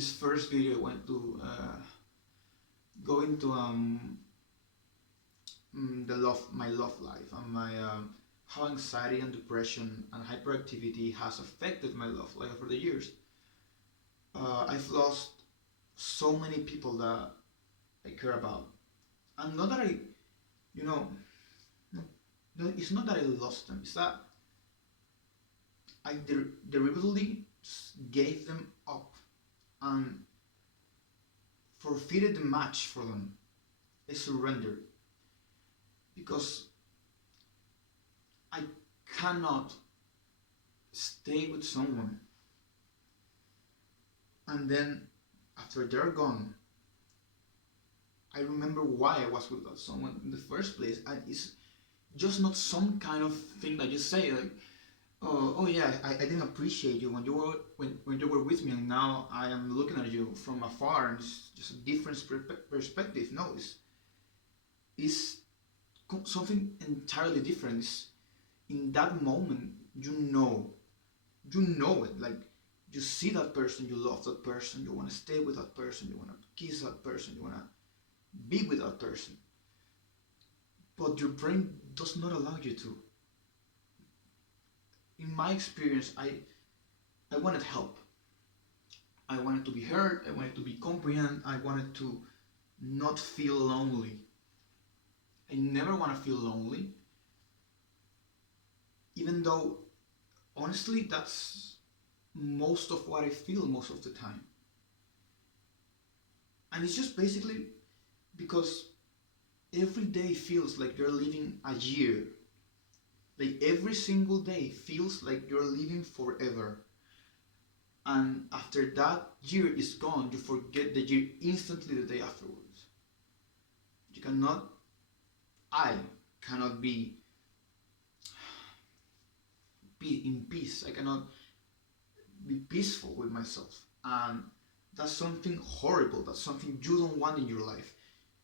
this first video, I want to go into my love life and my how anxiety and depression and hyperactivity has affected my love life over the years. I've lost so many people that I care about, and not that you know, no, no, it's not that I lost them. It's that I deliberately gave them up and forfeited the match for them. I surrendered because I cannot stay with someone and then after they're gone, I remember why I was with that someone in the first place, and it's just not some kind of thing that you say like, oh yeah, I didn't appreciate you when you were when you were with me, and now I am looking at you from afar, and it's just a different perspective. No, it's something entirely different. It's, in that moment, you know it. Like you see that person, you love that person, you want to stay with that person, you want to kiss that person, you want to be with that person, but your brain does not allow you to. In my experience, I wanted help. I wanted to be heard. I wanted to be comprehended. I wanted to not feel lonely. I never want to feel lonely, even though honestly that's most of what I feel most of the time. And it's just basically because every day feels like you're living a year. Like every single day feels like you're living forever. And after that year is gone, you forget the year instantly the day afterwards. You cannot, I cannot be in peace. I cannot be peaceful with myself. And that's something horrible. That's something you don't want in your life.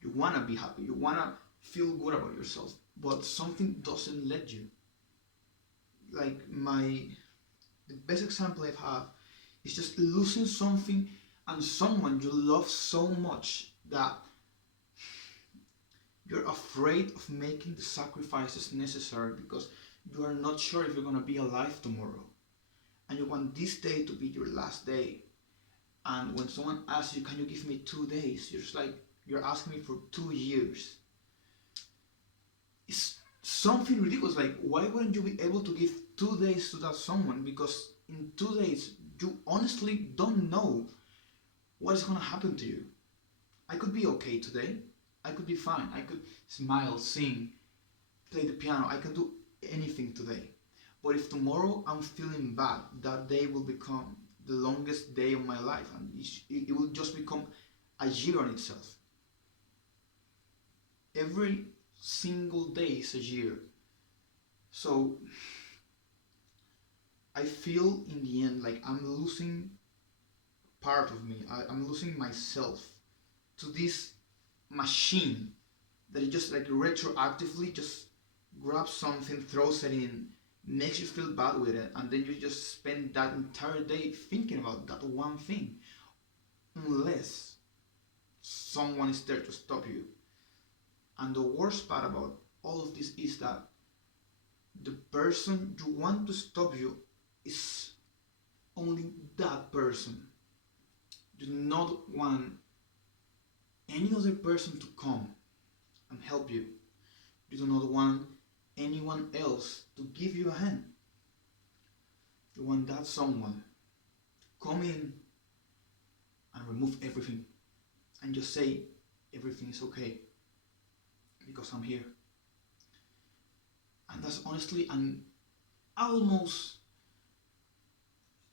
You want to be happy. You want to feel good about yourself. But something doesn't let you. Like the best example I've had is just losing something and someone you love so much that you're afraid of making the sacrifices necessary because you are not sure if you're going to be alive tomorrow. And you want this day to be your last day. And when someone asks you, can you give me 2 days? You're just like, you're asking me for 2 years. It's something ridiculous. Like, why wouldn't you be able to give 2 days to that someone? Because in 2 days, you honestly don't know what is going to happen to you. I could be okay today. I could be fine. I could smile, sing, play the piano. I can do anything today. But if tomorrow I'm feeling bad, that day will become the longest day of my life, and it will just become a year on itself. Every single day is a year. So I feel in the end like I'm losing part of me. I'm losing myself to this machine that it just like retroactively just grabs something, throws it in, makes you feel bad with it, and then you just spend that entire day thinking about that one thing. Unless someone is there to stop you. And the worst part about all of this is that the person you want to stop you is only that person. You do not want any other person to come and help you. You do not want anyone else to give you a hand. You want that someone to come in and remove everything and just say everything is okay because I'm here. And that's honestly an almost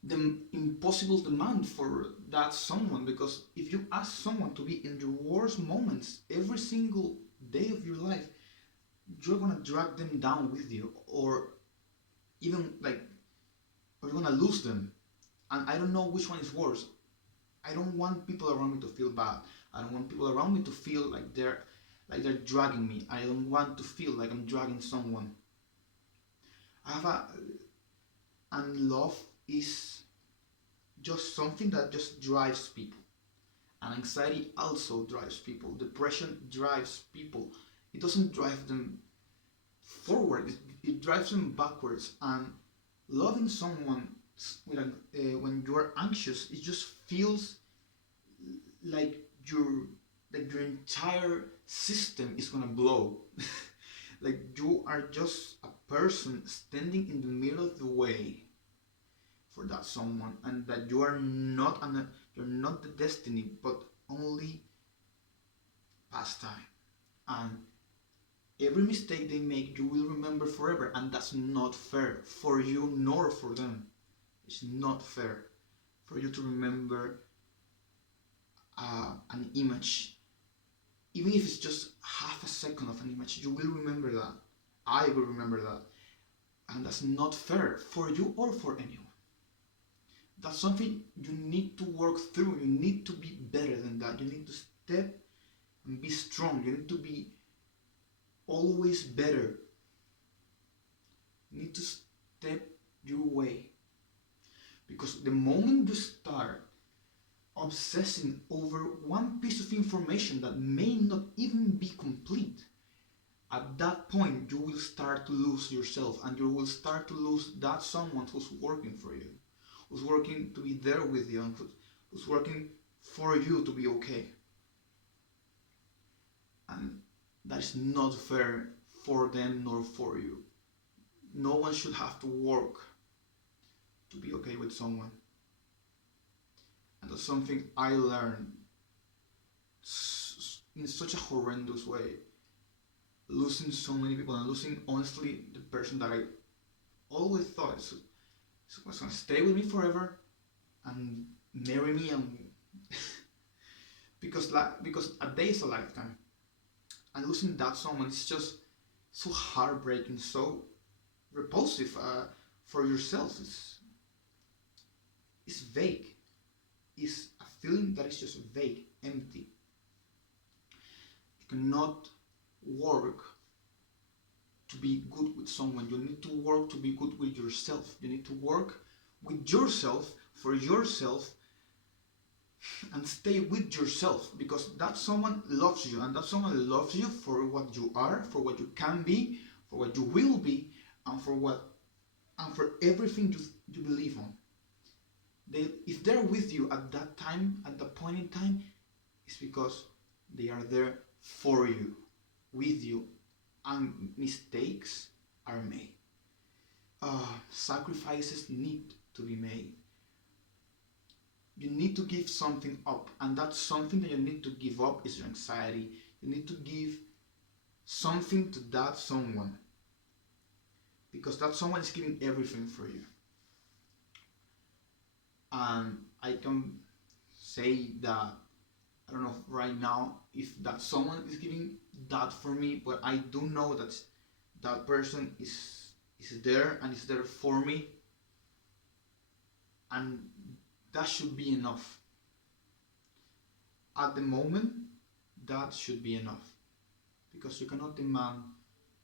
the impossible demand for that someone, because if you ask someone to be in your worst moments every single day of your life, you're gonna drag them down with you, or even like, or you're gonna lose them. And I don't know which one is worse. I don't want people around me to feel bad. I don't want people around me to feel like they're dragging me. I don't want to feel like I'm dragging someone. I have a and love is just something that just drives people. And anxiety also drives people. Depression drives people. It doesn't drive them forward, it drives them backwards. And loving someone when you're anxious, it just feels like your like your entire system is gonna blow. Like you are just a person standing in the middle of the way for that someone, and that you are not you're not the destiny, but only pastime. And every mistake they make, you will remember forever, and that's not fair for you nor for them. It's not fair for you to remember an image, even if it's just half a second of an image. You will remember that. I will remember that, and that's not fair for you or for anyone. That's something you need to work through. You need to be better than that. You need to step and be strong. You need to be always better. You need to step your way. Because the moment you start obsessing over one piece of information that may not even be complete, at that point you will start to lose yourself, and you will start to lose that someone who's working for you, who's working to be there with you, and who's working for you to be okay. And that is not fair for them nor for you. No one should have to work to be okay with someone. And that's something I learned in such a horrendous way. Losing so many people, and losing, honestly, the person that I always thought was going to stay with me forever and marry me, and because a day is a lifetime. And losing that someone is just so heartbreaking, so repulsive for yourself. It's vague. It's a feeling that is just vague, empty. You cannot work to be good with someone. You need to work to be good with yourself. You need to work with yourself, for yourself, and stay with yourself, because that someone loves you, and that someone loves you for what you are, for what you can be, for what you will be, and for everything you believe on. If they're with you at that time, at that point in time, it's because they are there for you, with you, and mistakes are made. Sacrifices need to be made. You need to give something up, and that something that you need to give up is your anxiety. You need to give something to that someone, because that someone is giving everything for you. And I can say that I don't know right now if that someone is giving that for me, but I do know that that person is there, and is there for me, and that should be enough. At the moment, that should be enough, because you cannot demand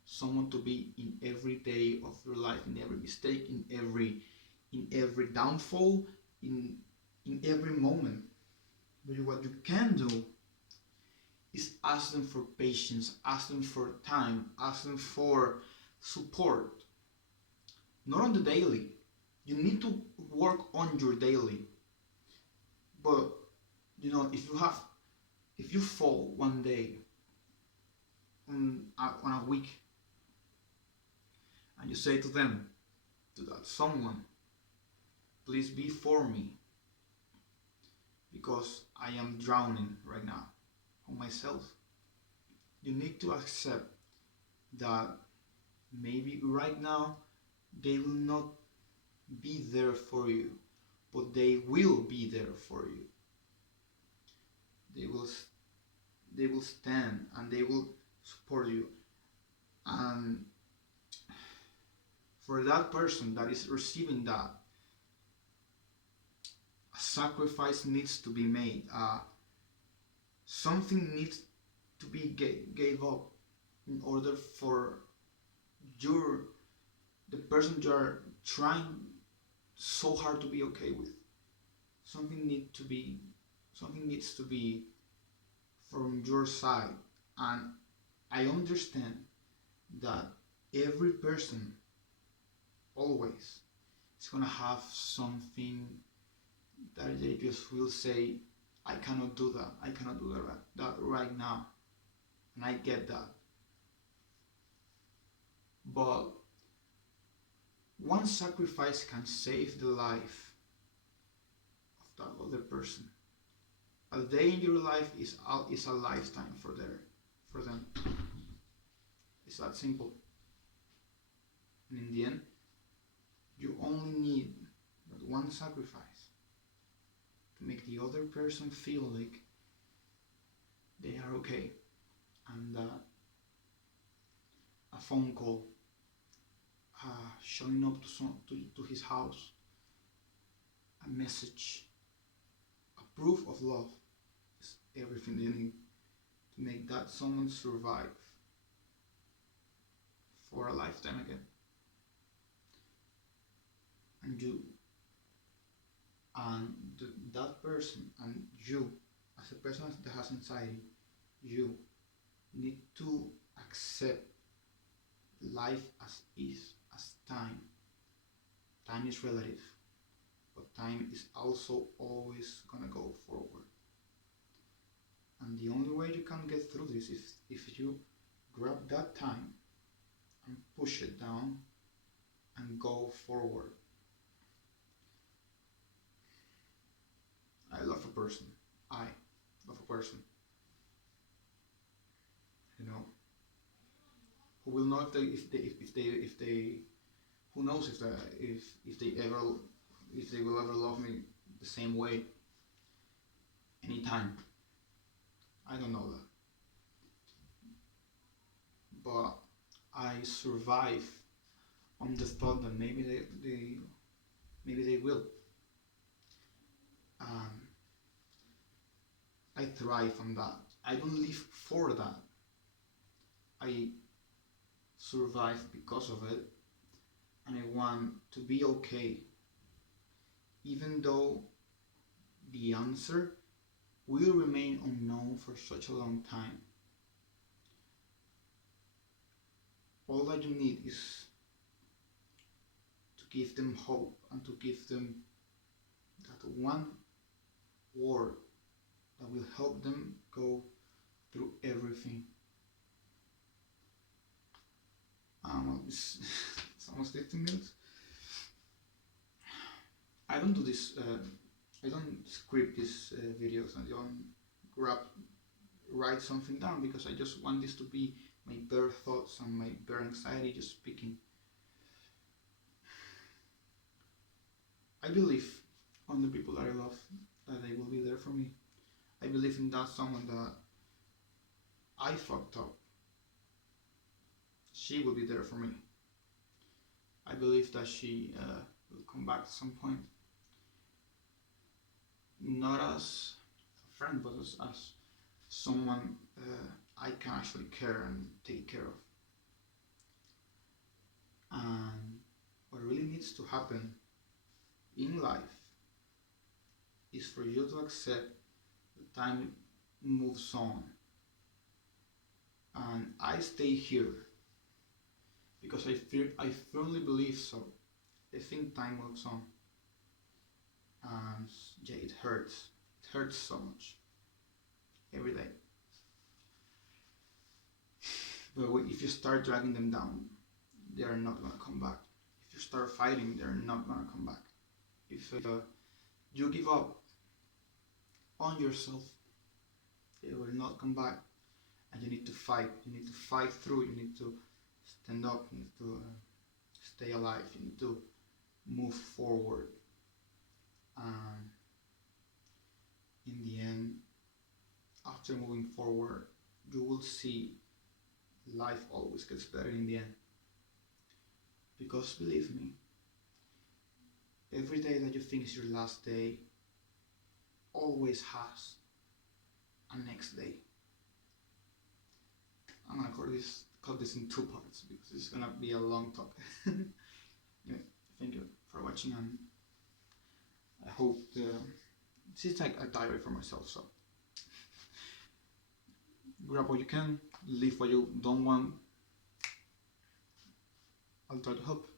someone to be in every day of your life, in every mistake, in every downfall, in every moment. But what you can do is ask them for patience, ask them for time, ask them for support. Not on the daily. You need to work on your daily. But if you fall one day on a week, and you say to them, to that someone, please be for me, because I am drowning right now on myself. You need to accept that maybe right now they will not be there for you, but they will be there for you. They will stand, and they will support you. And for that person that is receiving that, a sacrifice needs to be made. Something needs to be gave up in order for the person you are trying so hard to be okay with. something need to be something needs to be from your side. And I understand that every person always is gonna have something that they just will say, I cannot do that, I cannot do that right now. And I get that. But one sacrifice can save the life of that other person. A day in your life is a lifetime for them. It's that simple. And in the end, you only need that one sacrifice to make the other person feel like they are okay. And a phone call, showing up to his house, a message, a proof of love is everything they need to make that someone survive for a lifetime again. And you and that person and you, as a person that has anxiety, you need to accept life as is, as time. Time is relative, but time is also always gonna go forward. And the only way you can get through this is if you grab that time and push it down and go forward. I love a person. I love a person. You know, who will know if they who knows if they will ever love me the same way anytime. I don't know that, but I survive on the thought that maybe they will. Um, I thrive on that. I don't live for that. I survive because of it, and I want to be okay, even though the answer will remain unknown for such a long time. All that you need is to give them hope and to give them that one word that will help them go through everything. It's almost 15 minutes. I don't do this. I don't script these videos. I don't write something down because I just want this to be my bare thoughts and my bare anxiety just speaking. I believe on the people that I love, that they will be there for me. I believe in that someone that I fucked up. She will be there for me. I believe that she will come back at some point. Not as a friend, but as someone I can actually care and take care of. And what really needs to happen in life is for you to accept that time moves on. And I stay here because I firmly believe so. I think time moves on. And yeah, it hurts. It hurts so much. Every day. But if you start dragging them down, they are not gonna come back. If you start fighting, they're not gonna come back. If you give up on yourself, they will not come back. And you need to fight. You need to fight through. You need to stand up. You need to stay alive. You need to move forward. And in the end, after moving forward, you will see life always gets better in the end. Because believe me, every day that you think is your last day always has a next day. I'm gonna cut this in 2 parts because it's gonna be a long talk. Yeah, thank you for watching, and I hope this is like a diary for myself. So grab what you can, leave what you don't want. I'll try to help.